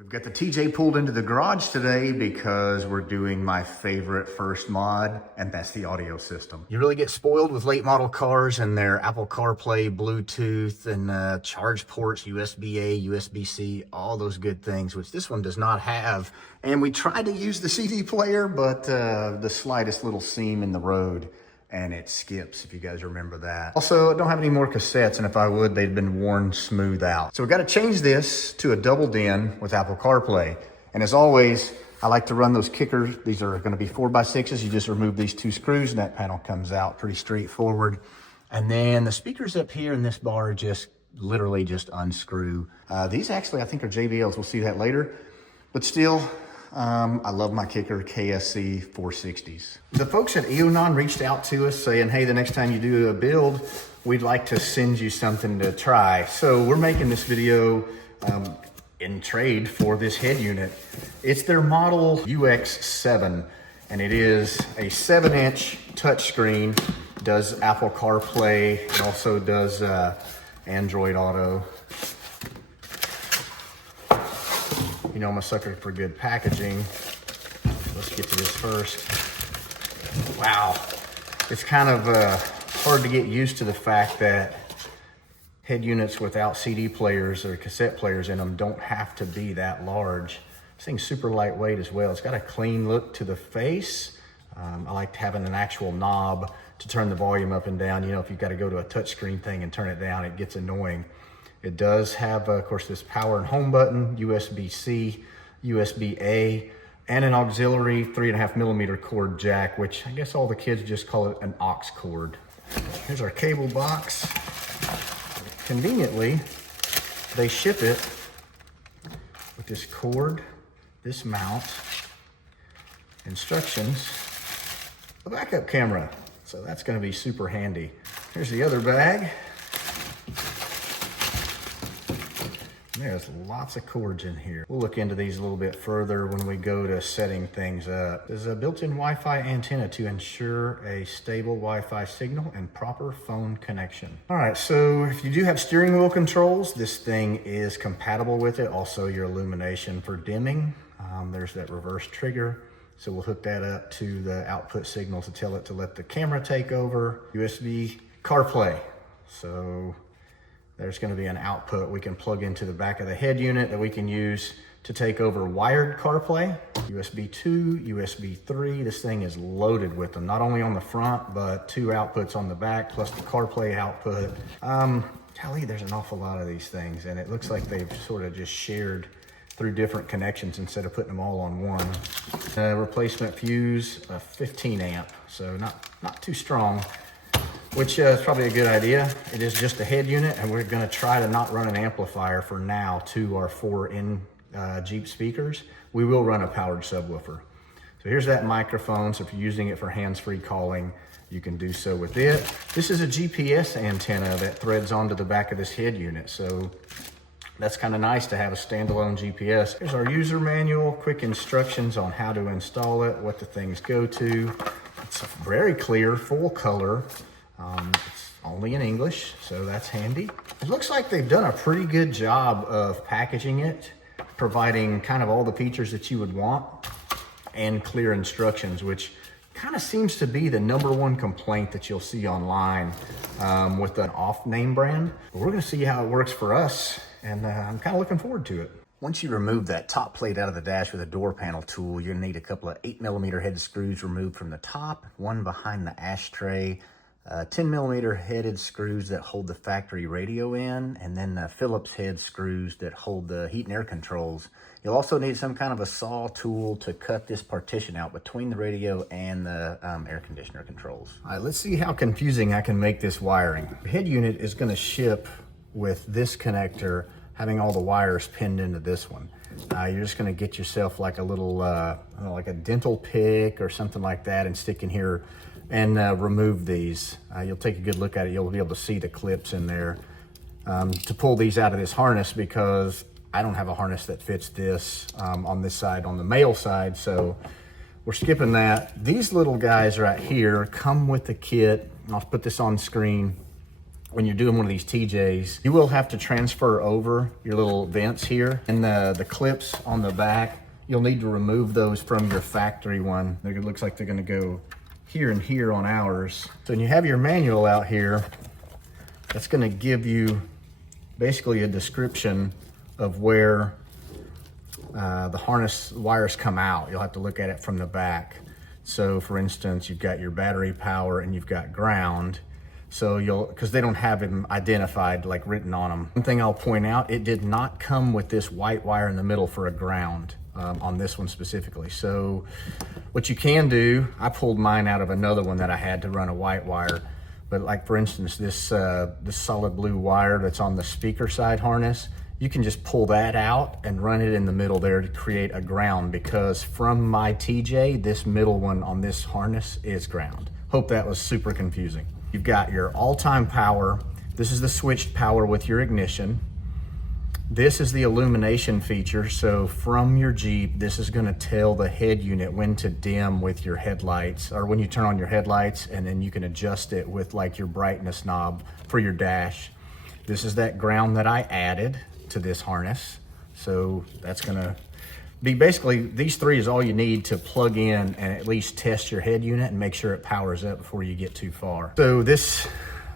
We've got the TJ pulled into the garage today because we're doing my favorite first mod, and that's the audio system. You really get spoiled with late model cars and their Apple CarPlay, Bluetooth, and charge ports, USB-A, USB-C, all those good things, which this one does not have. And we tried to use the CD player, but the slightest little seam in the road and it skips, if you guys remember that. Also, I don't have any more cassettes, and if I would, they'd been worn smooth out. So we gotta change this to a doubled in with Apple CarPlay. And as always, I like to run those kickers. These are gonna be 4x6s. You just remove these two screws and that panel comes out pretty straightforward. And then the speakers up here in this bar just literally just unscrew. These actually, I think, are JBLs. We'll see that later. But still, I love my Kicker KSC460s. The folks at Eonon reached out to us saying, hey, the next time you do a build, we'd like to send you something to try. So we're making this video in trade for this head unit. It's their model UX7, and it is a 7-inch touchscreen, does Apple CarPlay, it also does Android Auto. You know I'm a sucker for good packaging. Let's get to this first. Wow, it's kind of hard to get used to the fact that head units without CD players or cassette players in them don't have to be that large. This thing's super lightweight as well. It's got a clean look to the face. I like having an actual knob to turn the volume up and down. You know, if you've got to go to a touchscreen thing and turn it down, it gets annoying. It does have, of course, this power and home button, USB-C, USB-A, and an auxiliary 3.5mm cord jack, which I guess all the kids just call it an aux cord. Here's our cable box. Conveniently, they ship it with this cord, this mount, instructions, a backup camera. So that's gonna be super handy. Here's the other bag. There's lots of cords in here. We'll look into these a little bit further when we go to setting things up. There's a built-in Wi-Fi antenna to ensure a stable Wi-Fi signal and proper phone connection. All right, so if you do have steering wheel controls, this thing is compatible with it. Also your illumination for dimming. There's that reverse trigger. So we'll hook that up to the output signal to tell it to let the camera take over. USB CarPlay. So there's going to be an output we can plug into the back of the head unit that we can use to take over wired CarPlay. USB 2, USB 3. This thing is loaded with them, not only on the front, but 2 outputs on the back, plus the CarPlay output. Golly, there's an awful lot of these things, and it looks like they've sort of just shared through different connections instead of putting them all on one. Replacement fuse, 15 amp, so not too strong, which is probably a good idea. It is just a head unit, and we're gonna try to not run an amplifier for now to our 4 Jeep speakers. We will run a powered subwoofer. So here's that microphone. So if you're using it for hands-free calling, you can do so with it. This is a GPS antenna that threads onto the back of this head unit. So that's kind of nice to have a standalone GPS. Here's our user manual, quick instructions on how to install it, what the things go to. It's very clear, full color. It's only in English, so that's handy. It looks like they've done a pretty good job of packaging it, providing kind of all the features that you would want and clear instructions, which kind of seems to be the #1 complaint that you'll see online with an off name brand. But we're gonna see how it works for us, and I'm kind of looking forward to it. Once you remove that top plate out of the dash with a door panel tool, you're gonna need a couple of 8mm head screws removed from the top, one behind the ashtray, 10mm headed screws that hold the factory radio in, and then the Phillips head screws that hold the heat and air controls. You'll also need some kind of a saw tool to cut this partition out between the radio and the air conditioner controls. All right, let's see how confusing I can make this wiring. The head unit is gonna ship with this connector having all the wires pinned into this one. You're just gonna get yourself like a little, I don't know, like a dental pick or something like that and stick in here and remove these. You'll take a good look at it. You'll be able to see the clips in there to pull these out of this harness, because I don't have a harness that fits this on this side, on the male side, so we're skipping that. These little guys right here come with the kit. I'll put this on screen. when you're doing one of these TJs, you will have to transfer over your little vents here, and the clips on the back, you'll need to remove those from your factory one. It looks like they're gonna go here and here on ours. So when you have your manual out here, that's gonna give you basically a description of where the harness wires come out. You'll have to look at it from the back. So for instance, you've got your battery power and you've got ground. So because they don't have them identified, like written on them. One thing I'll point out, it did not come with this white wire in the middle for a ground on this one specifically. So what you can do, I pulled mine out of another one that I had to run a white wire. But like for instance, this solid blue wire that's on the speaker side harness, you can just pull that out and run it in the middle there to create a ground, because from my TJ, this middle one on this harness is ground. Hope that was super confusing. You've got your all-time power. This is the switched power with your ignition. This is the illumination feature. So from your Jeep, this is gonna tell the head unit when to dim with your headlights, or when you turn on your headlights, and then you can adjust it with like your brightness knob for your dash. This is that ground that I added to this harness. So that's gonna be basically, these three is all you need to plug in and at least test your head unit and make sure it powers up before you get too far. So this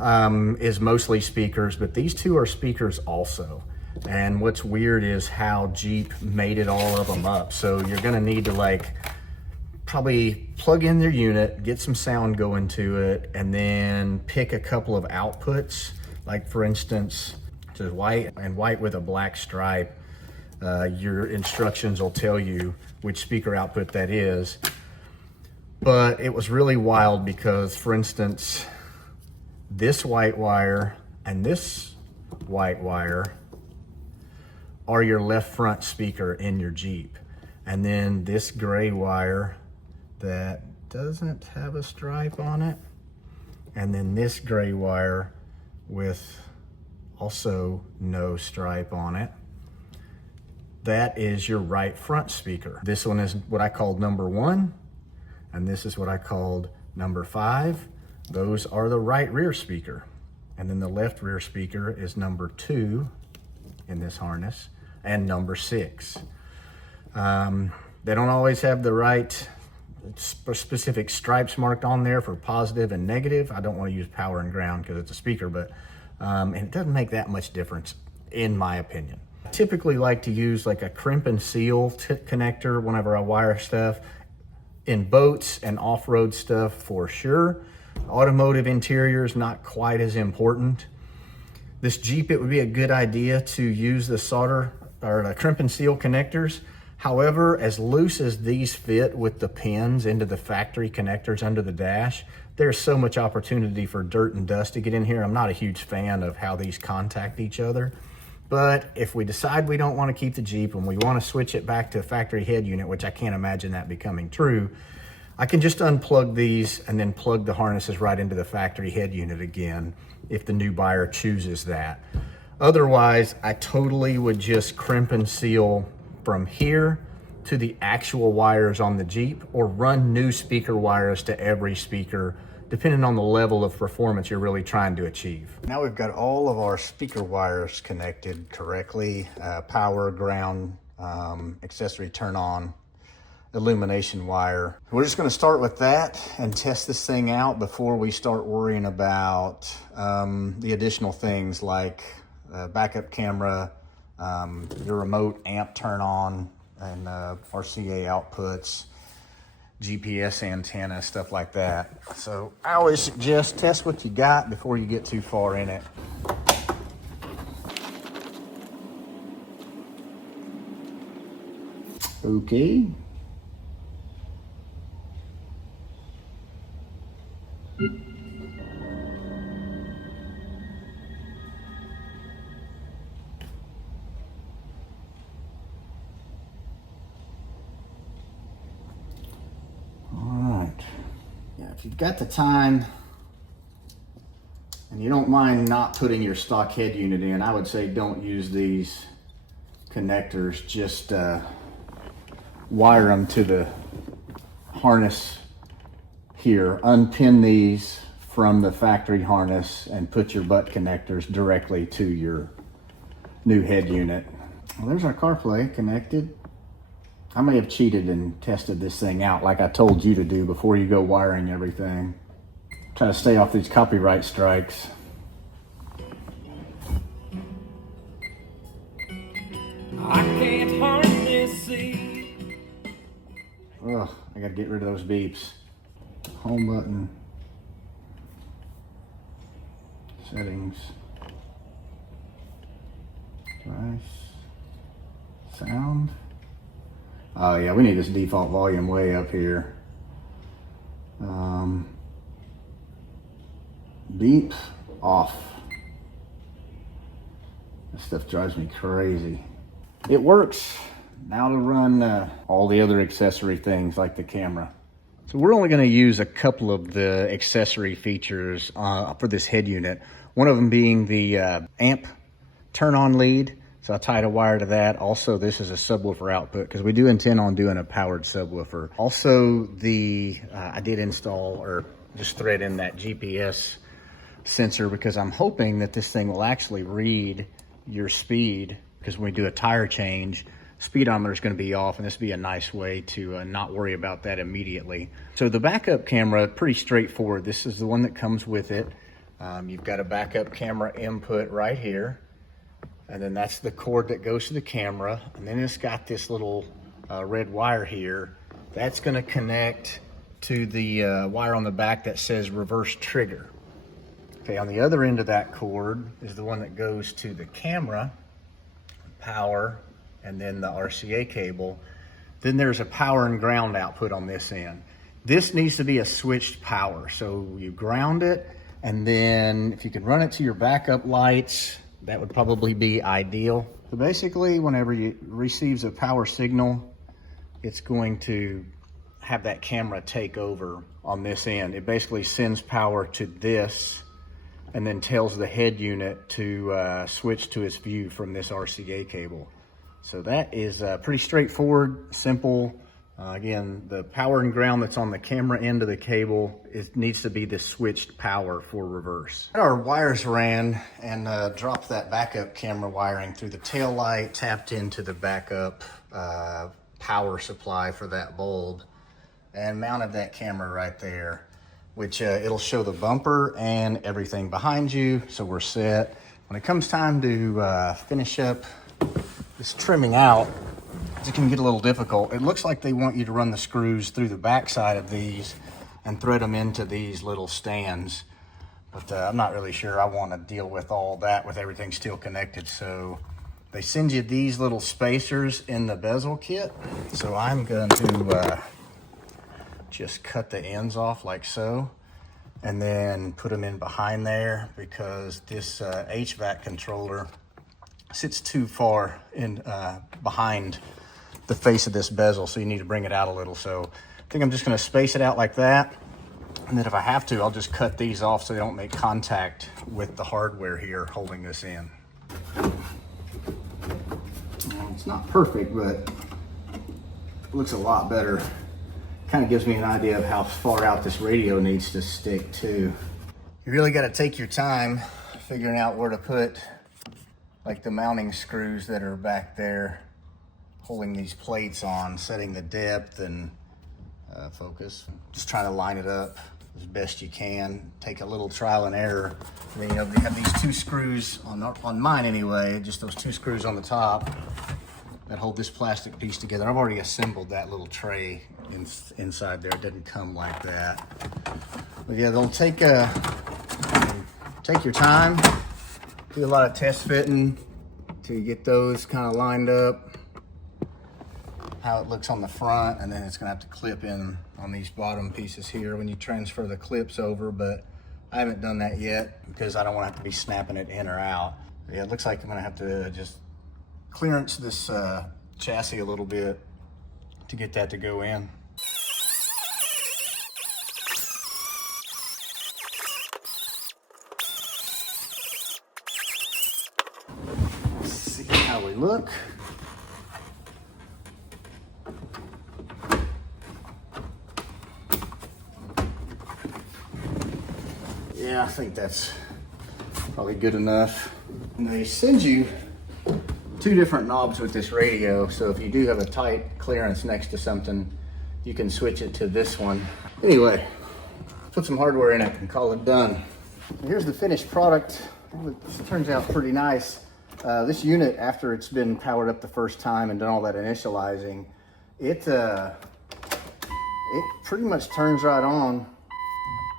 is mostly speakers, but these two are speakers also. And what's weird is how Jeep mated all of them up. So you're gonna need to like probably plug in their unit, get some sound going to it, and then pick a couple of outputs. Like for instance, just white and white with a black stripe. Your instructions will tell you which speaker output that is. But it was really wild because, for instance, this white wire and this white wire are your left front speaker in your Jeep. And then this gray wire that doesn't have a stripe on it. And then this gray wire with also no stripe on it. That is your right front speaker. This one is what I called number 1, and this is what I called number 5. Those are the right rear speaker. And then the left rear speaker is number 2 in this harness, and number 6. They don't always have the right specific stripes marked on there for positive and negative. I don't want to use power and ground because it's a speaker, but and it doesn't make that much difference in my opinion. I typically like to use like a crimp and seal connector whenever I wire stuff in boats and off-road stuff for sure. Automotive interiors, not quite as important. This Jeep, it would be a good idea to use the solder or the crimp and seal connectors. However, as loose as these fit with the pins into the factory connectors under the dash, there's so much opportunity for dirt and dust to get in here. I'm not a huge fan of how these contact each other. But if we decide we don't want to keep the Jeep and we want to switch it back to a factory head unit, which I can't imagine that becoming true, I can just unplug these and then plug the harnesses right into the factory head unit again if the new buyer chooses that. Otherwise, I totally would just crimp and seal from here to the actual wires on the Jeep, or run new speaker wires to every speaker, depending on the level of performance you're really trying to achieve. Now we've got all of our speaker wires connected correctly, power, ground, accessory turn on, illumination wire. We're just gonna start with that and test this thing out before we start worrying about the additional things like backup camera, your remote amp turn on, and RCA outputs, GPS antenna, stuff like that. So I always suggest test what you got before you get too far in it. Okay. If you've got the time and you don't mind not putting your stock head unit in, I would say don't use these connectors. Just wire them to the harness here. Unpin these from the factory harness and put your butt connectors directly to your new head unit. Well, there's our CarPlay connected. I may have cheated and tested this thing out like I told you to do before you go wiring everything. Try to stay off these copyright strikes. I can't hardly see. Ugh, I gotta get rid of those beeps. Home button. Settings. Device. Sound. Oh yeah, we need this default volume way up here. Beep off. This stuff drives me crazy. It works. Now to run all the other accessory things like the camera. So we're only going to use a couple of the accessory features for this head unit. One of them being the amp turn on lead. So I tied a wire to that. Also, this is a subwoofer output because we do intend on doing a powered subwoofer. Also, I did install or just thread in that GPS sensor because I'm hoping that this thing will actually read your speed, because when we do a tire change, speedometer is going to be off, and this would be a nice way to not worry about that immediately. So the backup camera, pretty straightforward. This is the one that comes with it. You've got a backup camera input right here, and then that's the cord that goes to the camera, and then it's got this little red wire here. That's going to connect to the wire on the back that says reverse trigger. Okay, on the other end of that cord is the one that goes to the camera, power, and then the RCA cable. Then there's a power and ground output on this end. This needs to be a switched power. So you ground it, and then if you could run it to your backup lights, that would probably be ideal. So basically, whenever it receives a power signal, it's going to have that camera take over on this end. It basically sends power to this and then tells the head unit to switch to its view from this RCA cable. So that is pretty straightforward, simple. Again, the power and ground that's on the camera end of the cable, it needs to be the switched power for reverse. Our wires ran and dropped that backup camera wiring through the tail light, tapped into the backup power supply for that bulb, and mounted that camera right there, which it'll show the bumper and everything behind you, so we're set. When it comes time to finish up this trimming out, it can get a little difficult. It looks like they want you to run the screws through the back side of these and thread them into these little stands, but I'm not really sure I want to deal with all that with everything still connected. So they send you these little spacers in the bezel kit, so I'm going to just cut the ends off like so, and then put them in behind there, because this HVAC controller sits too far in behind the face of this bezel, so you need to bring it out a little. So I think I'm just going to space it out like that, and then if I have to, I'll just cut these off so they don't make contact with the hardware here holding this in. It's not perfect, but it looks a lot better. Kind of gives me an idea of how far out this radio needs to stick too. You really got to take your time figuring out where to put like the mounting screws that are back there holding these plates on, setting the depth and focus. Just trying to line it up as best you can. Take a little trial and error. I mean, you have these two screws on mine anyway, just those two screws on the top that hold this plastic piece together. I've already assembled that little tray inside there. It doesn't come like that. But yeah, they'll take your time, do a lot of test fitting to get those kind of lined up, how it looks on the front, and then it's gonna have to clip in on these bottom pieces here when you transfer the clips over, but I haven't done that yet because I don't want to have to be snapping it in or out. But yeah, it looks like I'm gonna have to just clearance this chassis a little bit to get that to go in. Let's see how we look. Yeah, I think that's probably good enough. And they send you 2 different knobs with this radio, so if you do have a tight clearance next to something, you can switch it to this one. Anyway, put some hardware in it and call it done. Here's the finished product. It turns out pretty nice. This unit, after it's been powered up the first time and done all that initializing, it pretty much turns right on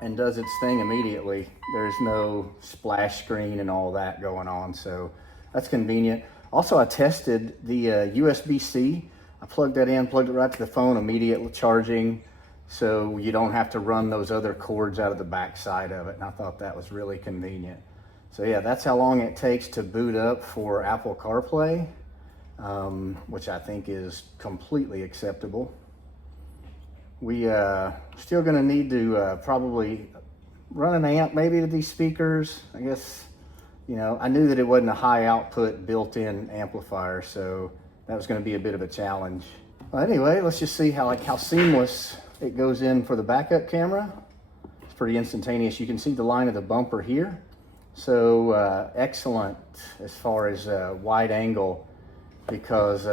and does its thing immediately. There's no splash screen and all that going on, so that's convenient. Also, I tested the USB-C. I plugged that in, plugged it right to the phone, immediate charging, so you don't have to run those other cords out of the back side of it, and I thought that was really convenient. So yeah, that's how long it takes to boot up for Apple CarPlay, which I think is completely acceptable. We still gonna need to probably run an amp maybe to these speakers. I guess, you know, I knew that it wasn't a high output built-in amplifier, so that was gonna be a bit of a challenge. Well, anyway, let's just see how seamless it goes in for the backup camera. It's pretty instantaneous. You can see the line of the bumper here. So excellent as far as wide angle, because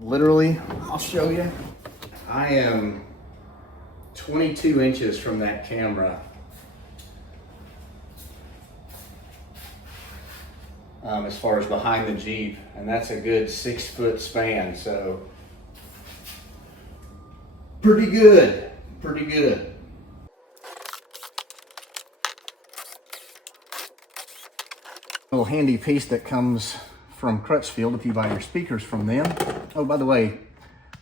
literally, I'll show you, I am 22 inches from that camera. As far as behind the Jeep, and that's a good 6 foot span, so pretty good, pretty good. Little handy piece that comes from Crutchfield if you buy your speakers from them. Oh, by the way,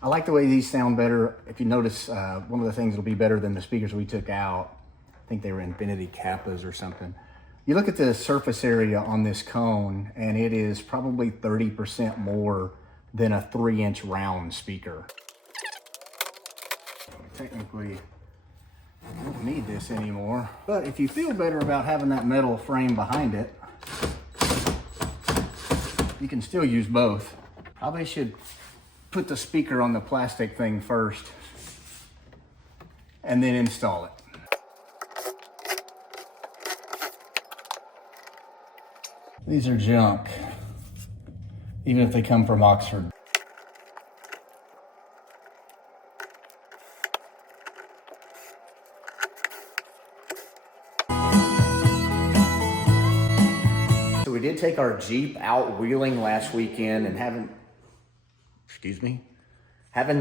I like the way these sound better. If you notice, one of the things that'll be better than the speakers we took out, I think they were Infinity Kappas or something. You look at the surface area on this cone, and it is probably 30% more than a 3-inch round speaker. Technically, I don't need this anymore, but if you feel better about having that metal frame behind it, you can still use both. Probably should put the speaker on the plastic thing first and then install it. These are junk, even if they come from Oxford. So we did take our Jeep out wheeling last weekend, and having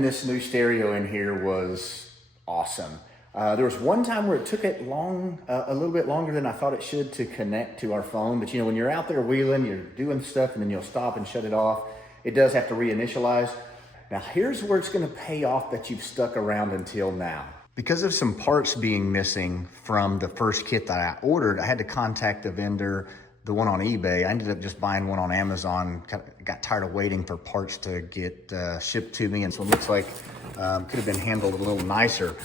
this new stereo in here was awesome. There was one time where it took it a little bit longer than I thought it should to connect to our phone. But you know, when you're out there wheeling, you're doing stuff and then you'll stop and shut it off. It does have to reinitialize. Now here's where it's gonna pay off that you've stuck around until now. Because of some parts being missing from the first kit that I ordered, I had to contact the vendor, the one on eBay. I ended up just buying one on Amazon. Got tired of waiting for parts to get shipped to me, and so it looks like could have been handled a little nicer.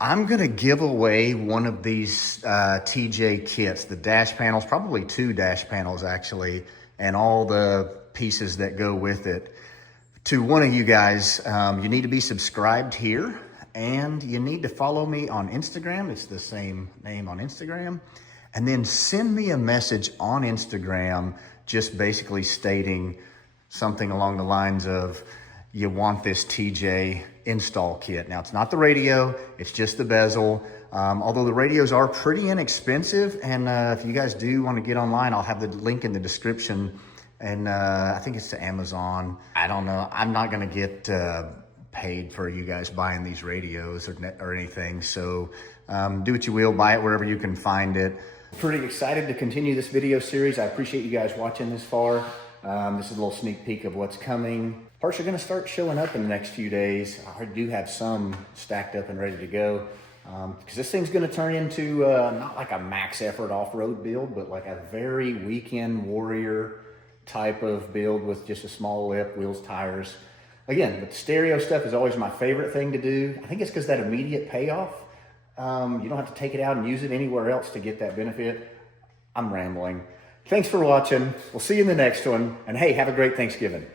I'm gonna give away one of these TJ kits, the dash panels, probably 2 dash panels actually, and all the pieces that go with it, to one of you guys. You need to be subscribed here, and you need to follow me on Instagram. It's the same name on Instagram. And then send me a message on Instagram, just basically stating something along the lines of, you want this TJ install kit. Now, it's not the radio, it's just the bezel. Although the radios are pretty inexpensive, and if you guys do want to get online, I'll have the link in the description. And I think it's to Amazon. I don't know, I'm not gonna get paid for you guys buying these radios or anything. So do what you will, buy it wherever you can find it. Pretty excited to continue this video series. I appreciate you guys watching this far. This is a little sneak peek of what's coming. Parts are gonna start showing up in the next few days. I do have some stacked up and ready to go, because this thing's gonna turn into not like a max effort off-road build, but like a very weekend warrior type of build with just a small lip, wheels, tires. Again, but the stereo stuff is always my favorite thing to do. I think it's because that immediate payoff. You don't have to take it out and use it anywhere else to get that benefit. I'm rambling. Thanks for watching. We'll see you in the next one. And hey, have a great Thanksgiving.